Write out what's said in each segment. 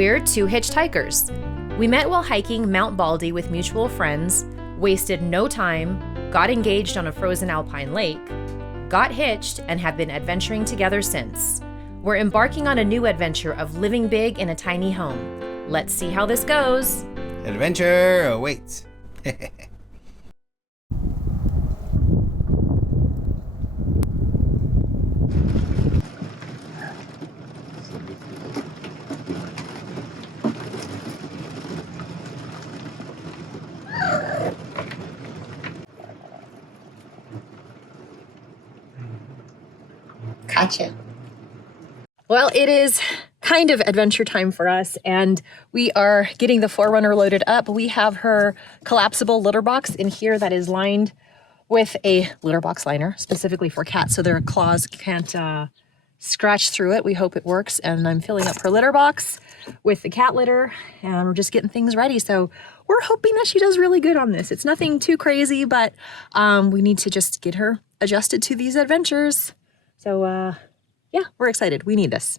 We're two hitchhikers. We met while hiking Mount Baldy with mutual friends, wasted no time, got engaged on a frozen alpine lake, got hitched, and have been adventuring together since. We're embarking on a new adventure of living big in a tiny home. Let's see how this goes. Adventure awaits. Gotcha. Well, it is kind of adventure time for us, and we are getting the 4Runner loaded up. We have her collapsible litter box in here that is lined with a litter box liner specifically for cats so their claws can't scratch through it. We hope it works, and I'm filling up her litter box with the cat litter, and we're just getting things ready. So we're hoping that she does really good on this. It's nothing too crazy, but we need to just get her adjusted to these adventures. So yeah, we're excited. We need this.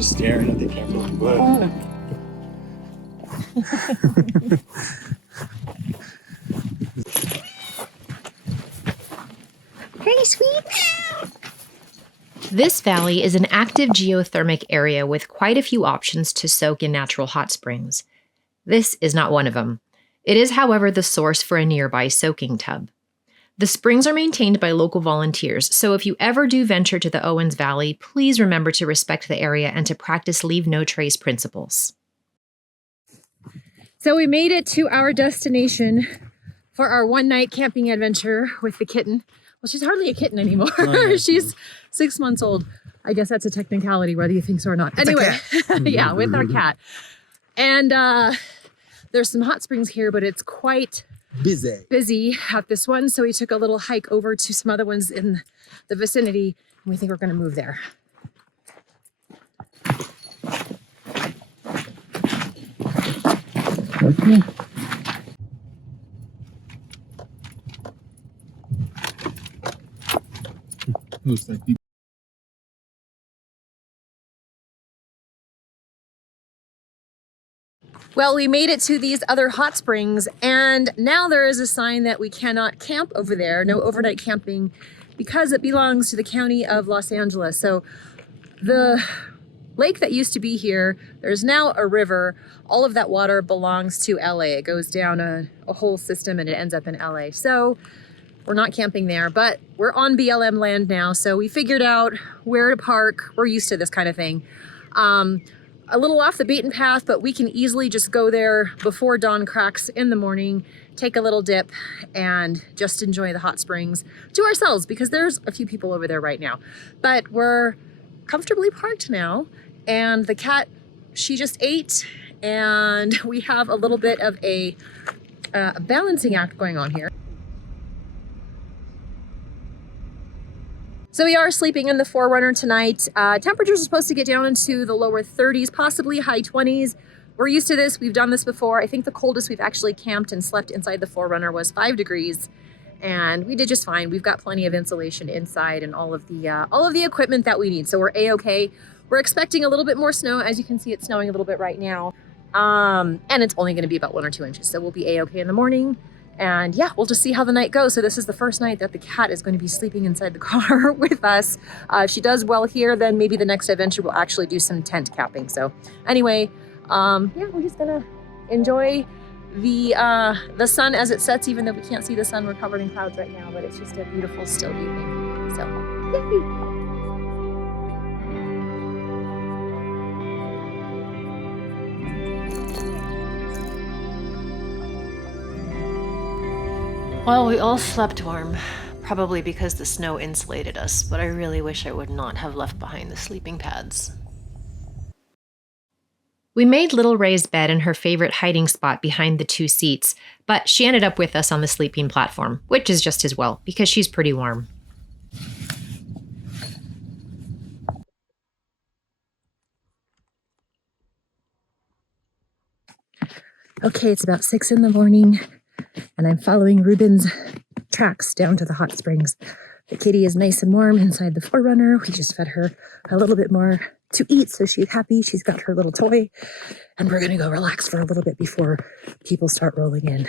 Staring at the camera. Hey, sweet. This valley is an active geothermic area with quite a few options to soak in natural hot springs. This is not one of them. It is, however, the source for a nearby soaking tub. The springs are maintained by local volunteers, so if you ever do venture to the Owens Valley, please remember to respect the area and to practice leave no trace principles. So we made it to our destination for our one-night camping adventure with the kitten. Well, she's hardly a kitten anymore. Oh, she's 6 months old. I guess that's a technicality, whether you think so or not. Anyway, yeah, with our cat. And there's some hot springs here, but it's quite busy at this one. So we took a little hike over to some other ones in the vicinity, and we think we're gonna move there. Okay. Looks like people. Well, we made it to these other hot springs, and now there is a sign that we cannot camp over there, no overnight camping, because it belongs to the county of Los Angeles. So the lake that used to be here, there's now a river. All of that water belongs to LA. It goes down a whole system and it ends up in LA. So we're not camping there, but we're on BLM land now. So we figured out where to park. We're used to this kind of thing. a little off the beaten path, but we can easily just go there before dawn cracks in the morning, take a little dip, and just enjoy the hot springs to ourselves, because there's a few people over there right now. But we're comfortably parked now, and the cat, she just ate, and we have a little bit of a balancing act going on here. So we are sleeping in the 4Runner tonight. Temperatures are supposed to get down into the lower 30s, possibly high 20s. We're used to this. We've done this before. I think the coldest we've actually camped and slept inside the 4Runner was 5 degrees, and we did just fine. We've got plenty of insulation inside and all of the equipment that we need, so we're a-okay. We're expecting a little bit more snow. As you can see, it's snowing a little bit right now, and it's only going to be about 1 or 2 inches, so we'll be a-okay in the morning. And yeah, we'll just see how the night goes. So this is the first night that the cat is going to be sleeping inside the car with us. If she does well here, then maybe the next adventure we'll actually do some tent camping. So anyway, yeah, we're just gonna enjoy the sun as it sets, even though we can't see the sun. We're covered in clouds right now, but it's just a beautiful still evening. So yay! Well, we all slept warm, probably because the snow insulated us, but I really wish I would not have left behind the sleeping pads. We made Little Ray's bed in her favorite hiding spot behind the 2 seats, but she ended up with us on the sleeping platform, which is just as well, because she's pretty warm. Okay, it's about 6 in the morning, and I'm following Ruben's tracks down to the hot springs. The kitty is nice and warm inside the 4Runner. We just fed her a little bit more to eat, so she's happy. She's got her little toy, and we're gonna go relax for a little bit before people start rolling in.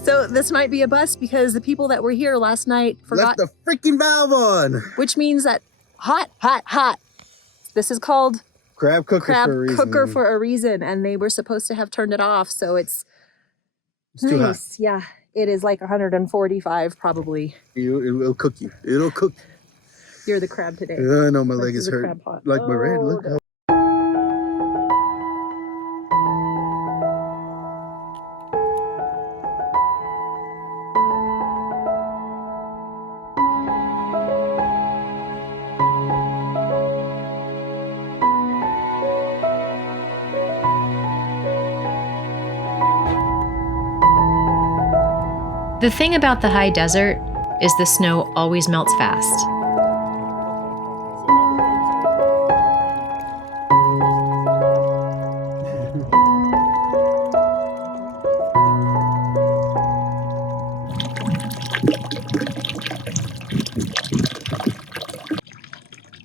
So this might be a bust because the people that were here last night forgot Left the freaking valve on. which means that hot. This is called Crab cooker for a reason, and they were supposed to have turned it off, so it's too hot. nice. Yeah, it is like 145 probably. It'll cook you. It'll cook. You're the crab today. I know my This leg is a hurt. crab pot. Like my red. Look. Oh, the thing about the high desert is the snow always melts fast.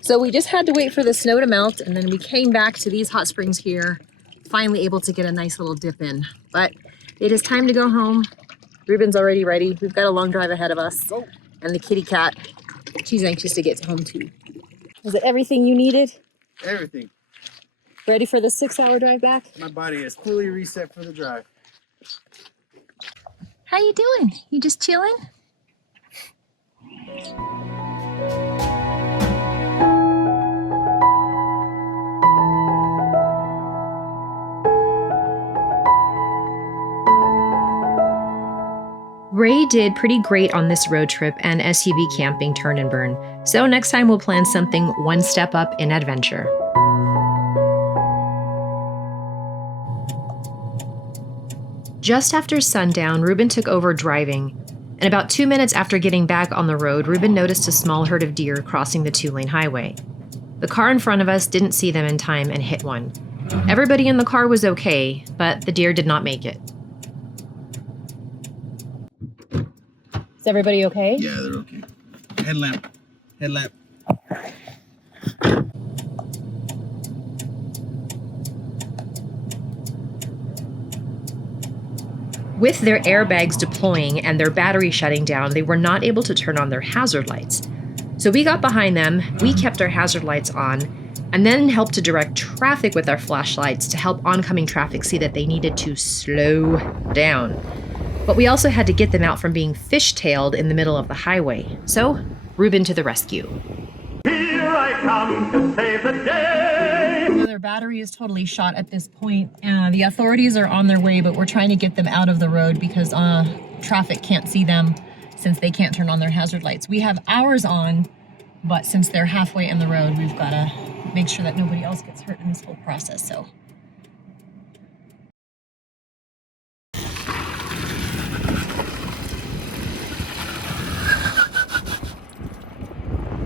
So we just had to wait for the snow to melt, and then we came back to these hot springs here, finally able to get a nice little dip in. But it is time to go home. Ruben's already ready. We've got a long drive ahead of us. Go. And the kitty cat, she's anxious to get home too. Is it everything you needed? Everything. Ready for the 6-hour drive back? My body is fully reset for the drive. How you doing? You just chilling? Ray did pretty great on this road trip and SUV camping turn and burn, so next time we'll plan something one step up in adventure. Just after sundown, Ruben took over driving, and about 2 minutes after getting back on the road, Ruben noticed a small herd of deer crossing the 2-lane highway. The car in front of us didn't see them in time and hit one. Everybody in the car was okay, but the deer did not make it. Is everybody okay? Yeah, they're okay. Headlamp. With their airbags deploying and their battery shutting down, they were not able to turn on their hazard lights. So we got behind them, we kept our hazard lights on, and then helped to direct traffic with our flashlights to help oncoming traffic see that they needed to slow down. But we also had to get them out from being fishtailed in the middle of the highway. So, Ruben to the rescue. Here I come to save the day. Their battery is totally shot at this point. The authorities are on their way, but we're trying to get them out of the road because traffic can't see them since they can't turn on their hazard lights. We have ours on, but since they're halfway in the road, we've got to make sure that nobody else gets hurt in this whole process. So.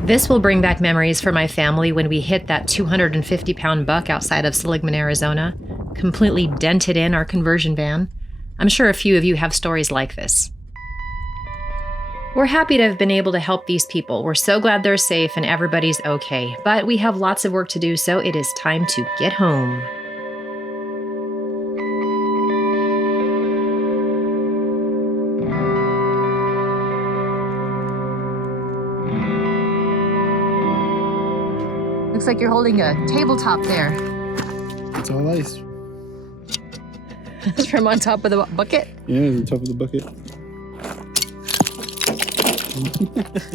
This will bring back memories for my family when we hit that 250-pound buck outside of Seligman, Arizona, completely dented in our conversion van. I'm sure a few of you have stories like this. We're happy to have been able to help these people. We're so glad they're safe and everybody's okay, but we have lots of work to do, so it is time to get home. Looks like you're holding a tabletop there. It's all ice. It's from on top of the bucket? Yeah, on top of the bucket.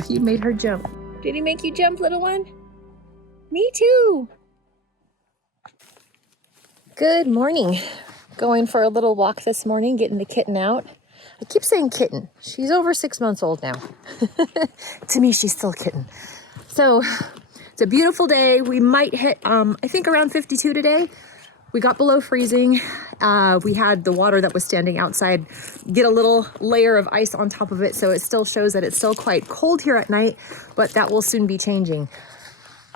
You made her jump. Did he make you jump, little one? Me too. Good morning. Going for a little walk this morning, getting the kitten out. I keep saying kitten. She's over 6 months old now. To me, she's still a kitten. So, it's a beautiful day. We might hit, I think around 52 today. We got below freezing. We had the water that was standing outside get a little layer of ice on top of it, so it still shows that it's still quite cold here at night, but that will soon be changing.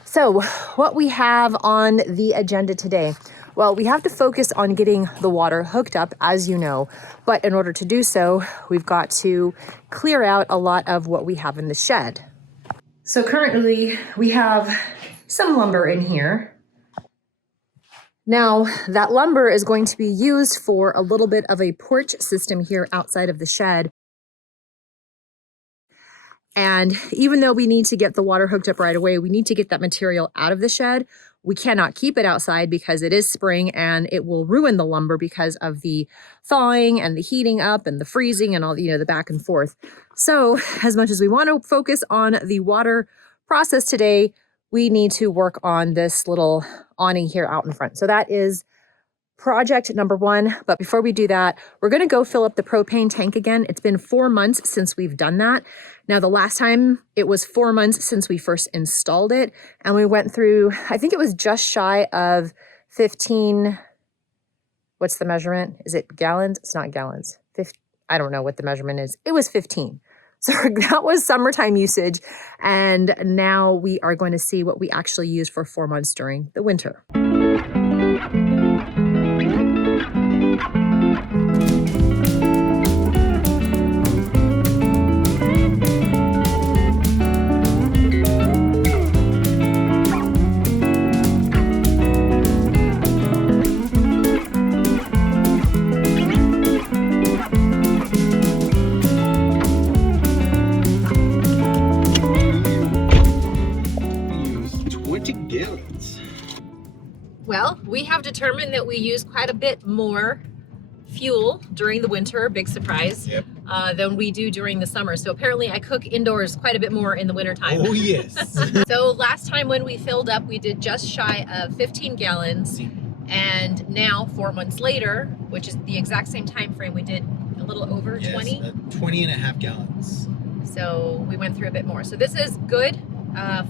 So what we have on the agenda today, well, we have to focus on getting the water hooked up, as you know, but in order to do so, we've got to clear out a lot of what we have in the shed. So currently we have some lumber in here. Now, that lumber is going to be used for a little bit of a porch system here outside of the shed. And even though we need to get the water hooked up right away, we need to get that material out of the shed. We cannot keep it outside because it is spring and it will ruin the lumber because of the thawing and the heating up and the freezing and all, the back and forth. So as much as we want to focus on the water process today, we need to work on this little awning here out in front. So that is project number one. But before we do that, we're going to go fill up the propane tank again. It's been 4 months since we've done that. Now, the last time it was 4 months since we first installed it. And we went through, I think it was just shy of 15. What's the measurement? Is it gallons? It's not gallons. I don't know what the measurement is. It was 15. So that was summertime usage. And now we are going to see what we actually use for 4 months during the winter. Well, we have determined that we use quite a bit more fuel during the winter, big surprise, Yep. Than we do during the summer. So apparently I cook indoors quite a bit more in the winter time. Oh, yes. So last time when we filled up, we did just shy of 15 gallons. And now 4 months later, which is the exact same time frame, we did a little over 20. 20 and a half gallons. So we went through a bit more. So this is good.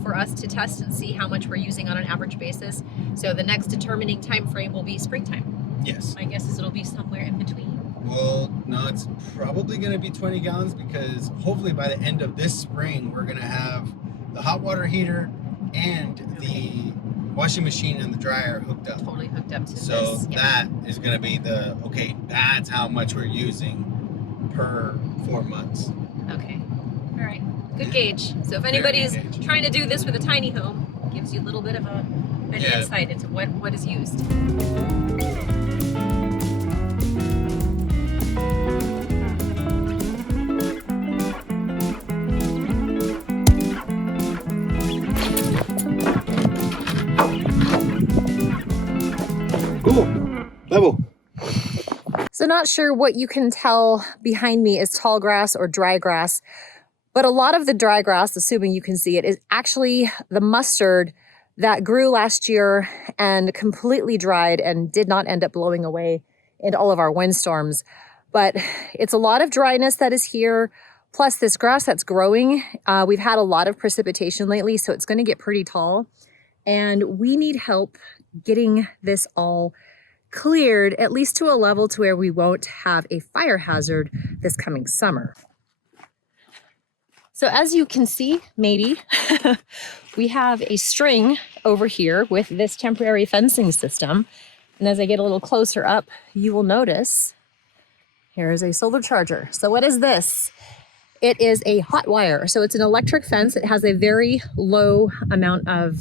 For us to test and see how much we're using on an average basis. So the next determining time frame will be springtime. Yes. My guess is it'll be somewhere in between. Well, no, it's probably going to be 20 gallons because hopefully by the end of this spring, we're going to have the hot water heater and the washing machine and the dryer hooked up. Totally hooked up to this. So Yeah. that is going to be that's how much we're using per 4 months. Okay. All right. Good gauge. So if anybody's trying to do this with a tiny home, it gives you a little bit of an insight into what is used. So not sure what you can tell behind me is tall grass or dry grass, but a lot of the dry grass, assuming you can see it, is actually the mustard that grew last year and completely dried and did not end up blowing away in all of our windstorms. But it's a lot of dryness that is here, plus this grass that's growing. We've had a lot of precipitation lately, so it's going to get pretty tall. And we need help getting this all cleared, at least to a level to where we won't have a fire hazard this coming summer. So as you can see, maybe, we have a string over here with this temporary fencing system. And as I get a little closer up, you will notice here is a solar charger. So what is this? It is a hot wire. So it's an electric fence. It has a very low amount of,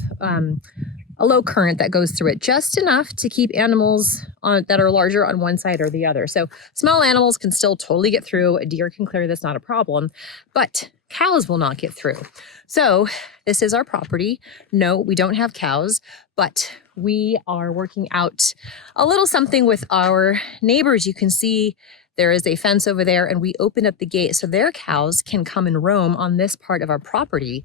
a low current that goes through it, just enough to keep animals that are larger on one side or the other. So small animals can still totally get through. A deer can clear this, not a problem, but cows will not get through. So this is our property. No, we don't have cows, but we are working out a little something with our neighbors. You can see there is a fence over there, and we opened up the gate so their cows can come and roam on this part of our property.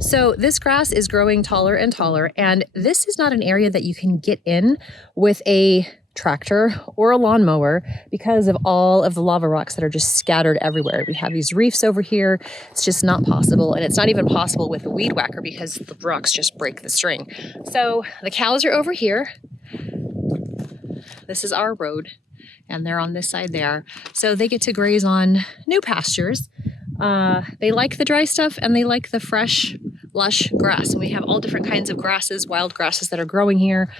So this grass is growing taller and taller, and this is not an area that you can get in with a tractor or a lawnmower because of all of the lava rocks that are just scattered everywhere. We have these reefs over here. It's just not possible, and it's not even possible with a weed whacker because the rocks just break the string. So the cows are over here. This is our road, and they're on this side there. So they get to graze on new pastures. They like the dry stuff and they like the fresh, lush grass. And we have all different kinds of grasses, wild grasses that are growing here.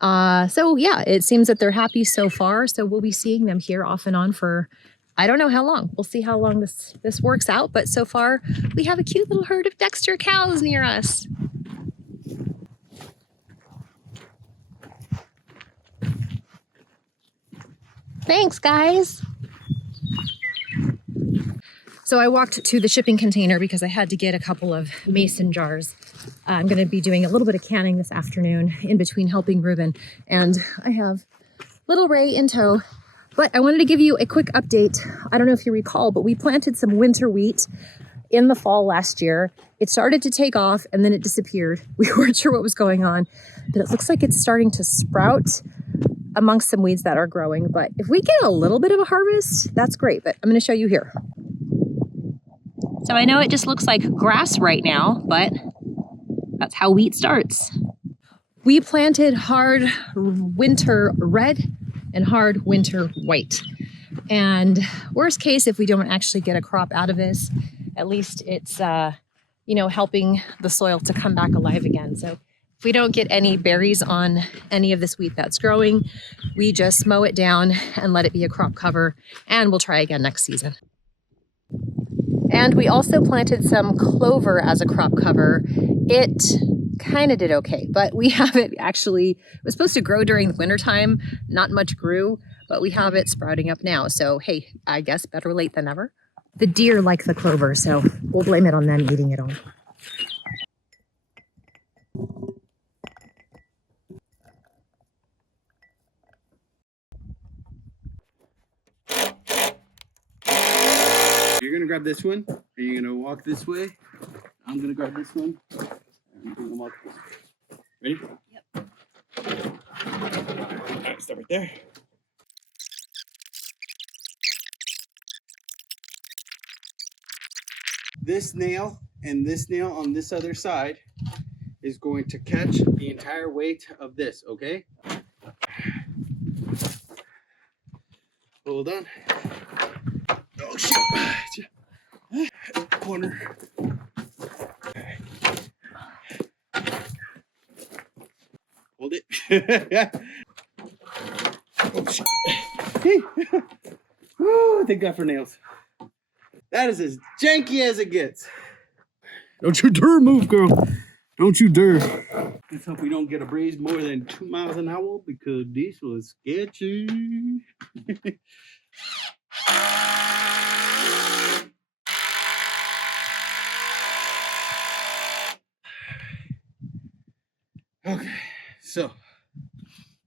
So yeah, it seems that they're happy so far. So we'll be seeing them here off and on for, I don't know how long. We'll see how long this works out. But so far we have a cute little herd of Dexter cows near us. Thanks, guys. So I walked to the shipping container because I had to get a couple of mason jars. I'm going to be doing a little bit of canning this afternoon in between helping Ruben. And I have little Ray in tow. But I wanted to give you a quick update. I don't know if you recall, but we planted some winter wheat in the fall last year. It started to take off and then it disappeared. We weren't sure what was going on, but it looks like it's starting to sprout amongst some weeds that are growing. But if we get a little bit of a harvest, that's great. But I'm going to show you here. So I know it just looks like grass right now, but that's how wheat starts. We planted hard winter red and hard winter white. And worst case, if we don't actually get a crop out of this, at least it's, helping the soil to come back alive again. So if we don't get any berries on any of this wheat that's growing, we just mow it down and let it be a crop cover, and we'll try again next season. And we also planted some clover as a crop cover. It kind of did okay, but we have it actually, it was supposed to grow during the winter time. Not much grew, but we have it sprouting up now. So hey, I guess better late than never. The deer like the clover, so we'll blame it on them eating it all. You're gonna grab this one, and you're gonna walk this way. I'm gonna grab this one. And we're gonna walk this way. Ready? Yep. All right, stop right there. This nail and this nail on this other side is going to catch the entire weight of this, okay? Hold on. Oh, shoot. Corner. Hold it. Oh, shit. Hey. Woo, thank God for nails. That is as janky as it gets. Don't you dare move, girl. Don't you dare. Let's hope we don't get a breeze more than 2 miles an hour because this was sketchy. Okay, so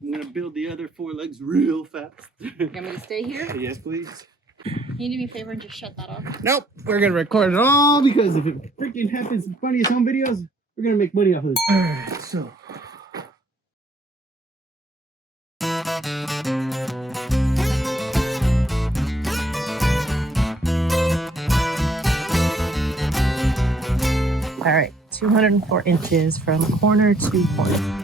I'm gonna build the other 4 legs real fast. You want me to stay here? Yes, please. Can you do me a favor and just shut that off? Nope, we're gonna record it all because if it freaking happens in funniest home videos, we're gonna make money off of this. Alright, so. All right, 204 inches from corner to corner.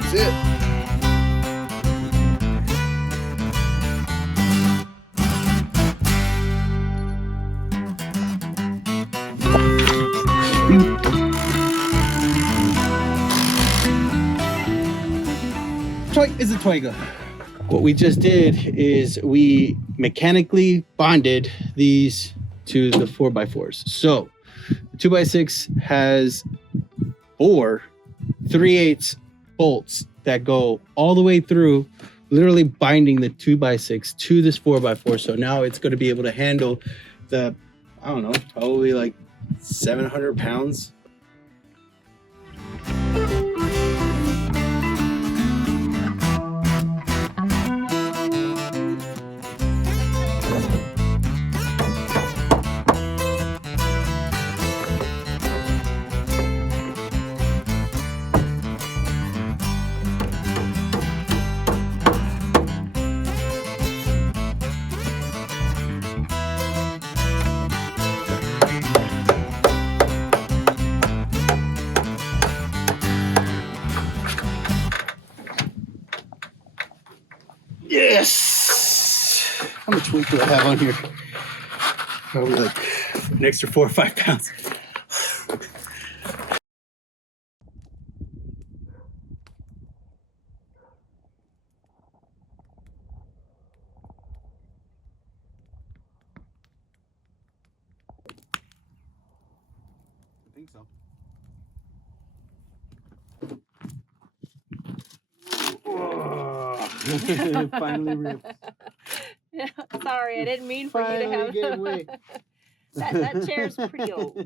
That's it. Is a Twega. What we just did is we mechanically bonded these to the 4x4s. So the 2x6 has 4 3/8 bolts that go all the way through, literally binding the 2x6 to this 4x4. So now it's going to be able to handle the, I don't know, probably like 700 pounds. Yes! How much weight do I have on here? Probably like an extra 4 or 5 pounds. I think so. It finally ripped. Sorry, I didn't mean for you to have Gave way. that chair's pretty old.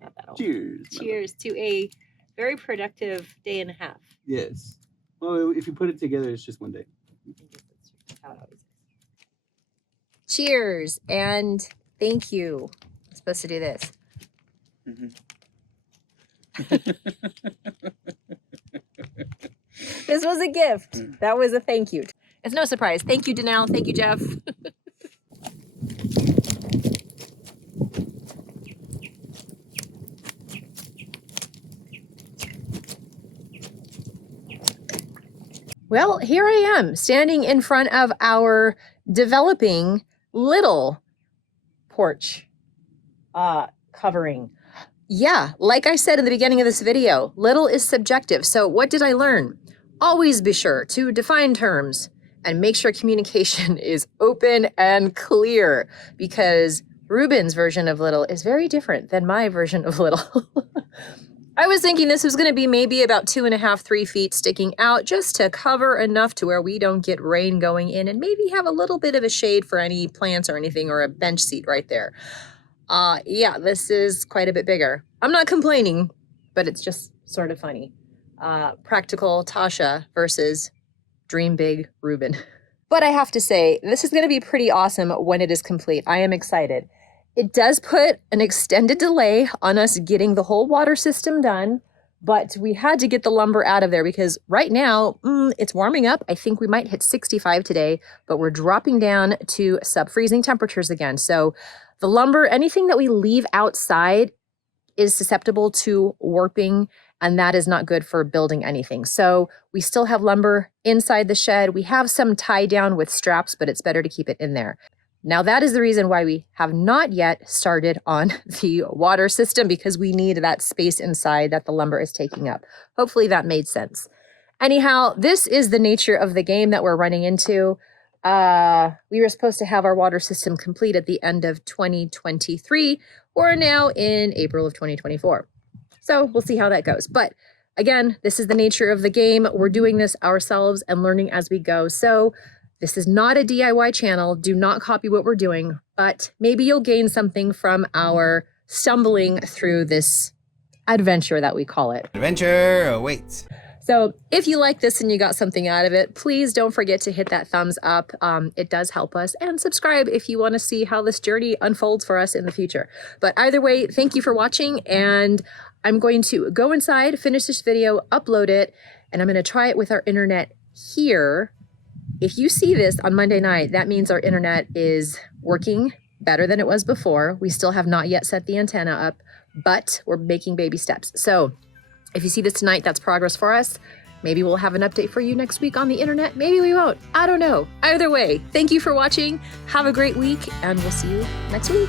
Not that old. Cheers. Cheers to a very productive day and a half. Yes. Well, if you put it together, it's just one day. Cheers and thank you. I'm supposed to do this. This was a gift. That was a thank you. It's no surprise. Thank you, Danelle. Thank you, Jeff. Well, here I am standing in front of our developing little porch covering. Yeah, like I said in the beginning of this video, little is subjective. So what did I learn? Always be sure to define terms and make sure communication is open and clear, because Ruben's version of little is very different than my version of little. I was thinking this was going to be maybe about 2.5, 3 feet sticking out, just to cover enough to where we don't get rain going in and maybe have a little bit of a shade for any plants or anything, or a bench seat right there. Yeah, this is quite a bit bigger. I'm not complaining, but it's just sort of funny. Practical Tasha versus dream big Ruben. But I have to say, this is going to be pretty awesome when it is complete. I am excited. It does put an extended delay on us getting the whole water system done, but we had to get the lumber out of there because right now it's warming up. I think we might hit 65 today, but we're dropping down to sub-freezing temperatures again. So the lumber, anything that we leave outside is susceptible to warping, and that is not good for building anything. So we still have lumber inside the shed. We have some tie down with straps, but it's better to keep it in there. Now that is the reason why we have not yet started on the water system, because we need that space inside that the lumber is taking up. Hopefully that made sense. Anyhow, this is the nature of the game that we're running into. We were supposed to have our water system complete at the end of 2023. We're now in April of 2024. So we'll see how that goes. But again, this is the nature of the game. We're doing this ourselves and learning as we go. So This is not a DIY channel. Do not copy what we're doing, but maybe you'll gain something from our stumbling through this adventure that we call it. Adventure awaits. So if you like this and you got something out of it, please don't forget to hit that thumbs up. It does help us, and subscribe if you want to see how this journey unfolds for us in the future. But either way, thank you for watching, and I'm going to go inside, finish this video, upload it, and I'm going to try it with our internet here. If you see this on Monday night, that means our internet is working better than it was before. We still have not yet set the antenna up, but we're making baby steps. So if you see this tonight, that's progress for us. Maybe we'll have an update for you next week on the internet. Maybe we won't. I don't know. Either way, thank you for watching. Have a great week, and we'll see you next week.